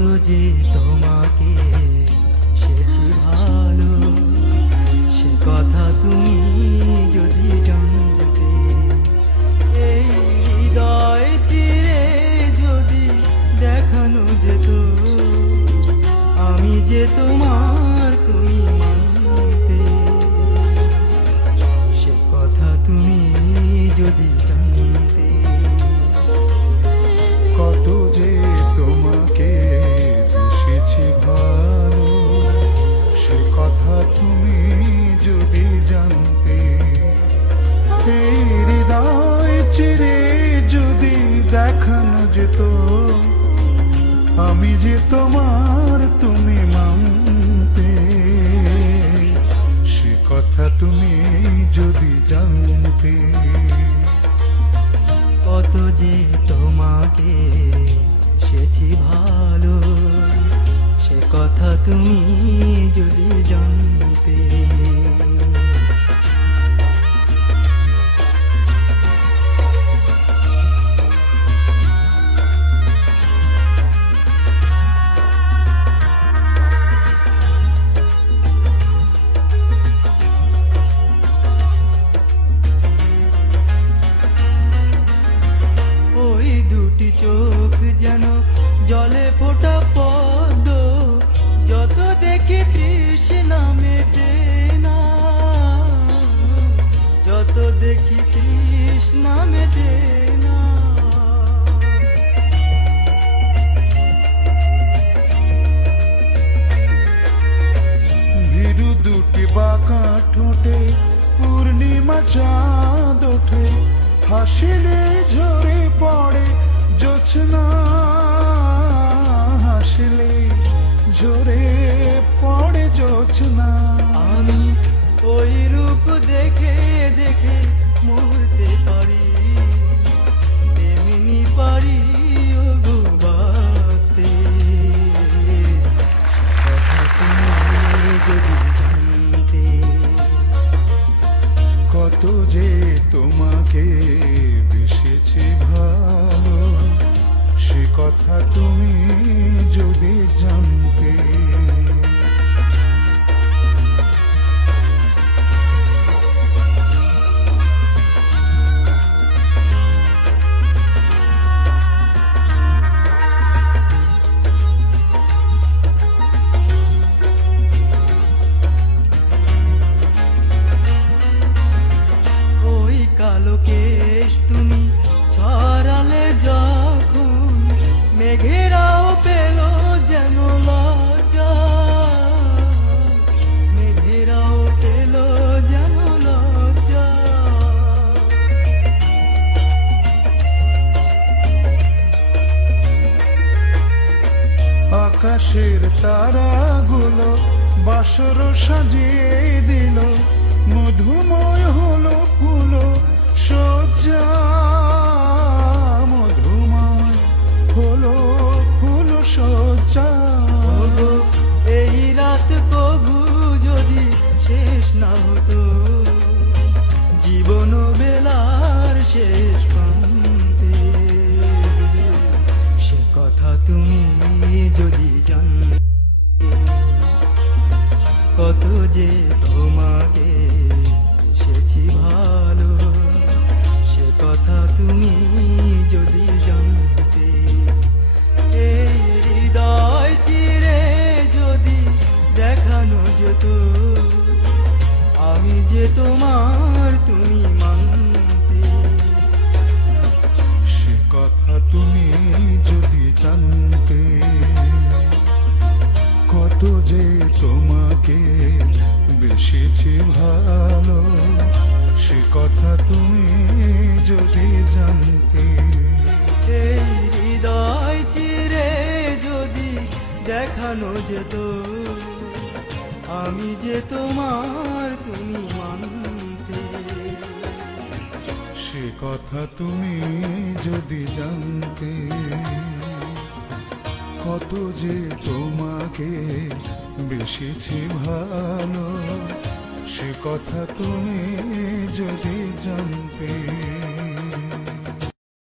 যে তোমাকে সেছি ভালো, সে কথা তুমি যদি জানতে। এই হৃদয় চিরে যদি দেখানো যেত, আমি যে তোমার তুমি মানতে। সে কথা তুমি যদি জানতে। কত যে তোমাকে বেসেছি ভালো, সে কথা তুমি যদি জানতে। এই হৃদয় চিরে যদি দেখানো যেত, আমি যে তোমার তুমি মানতে। সে কথা তুমি যদি জানতে। কত যে তোমাকে সেছি ভালো, সে কথা তুমি যদি জানতে। ওই দুটি চোখ যেন জলে ফোটা পদ্ম, যত দেখি তৃষ্ণা মেটে না, যত দেখি তৃষ্ণা মেটে না। ভীরু দুটি বাঁকা ঠোঁটে পূর্ণিমা চাঁদ ওঠে, হাসিলে ঝরে পড়ে জোছনা, হাসিলে ঝরে পড়ে জোছনা। আমি ওই রূপ দেখে দেখে মরতে পারি, তেমনি পারি ওগো বাঁচতে। সে কথা তুমি যদি জানতে। কত যে তোমাকে বেসেছি ভালো, সে কথা তুমি যদি জানতে। ওই কালো কেশ তুমি ছড়ালে যখন, মেঘেরাও পেল যেন লজ্জা, মেঘেরাও পেল যেন লজ্জা। আকাশের তারাগুলো বাসর সাজিয়ে দিল, মধুময় হলো ফুলো সজ্জা, মধুময় হলো ফুলো সজ্জা। ওগো, এই রাত কবু যদি শেষ না হতো, জীবন বেলার শেষ প্রান্তে। সে কথা তুমি যদি জানতে। কত যে তোমাকে বেসেছি ভালো, সে কথা তুমি যদি জানতে। এই হৃদয় চিরে যদি দেখানো যেত, আমি যে তোমার তুমি মানতে। সে কথা তুমি যদি জানতে। কত যে তোমাকে বেসেছি ভালো, সে কথা তুমি যদি জানতে। এই হৃদয় চিরে যদি দেখানো যেত, আমি যে তোমার তুমি মানতে। সে কথা তুমি যদি জানতে। কত যে তোমাকে বেসেছি ভালো, সে কথা তুমি যদি জানতে।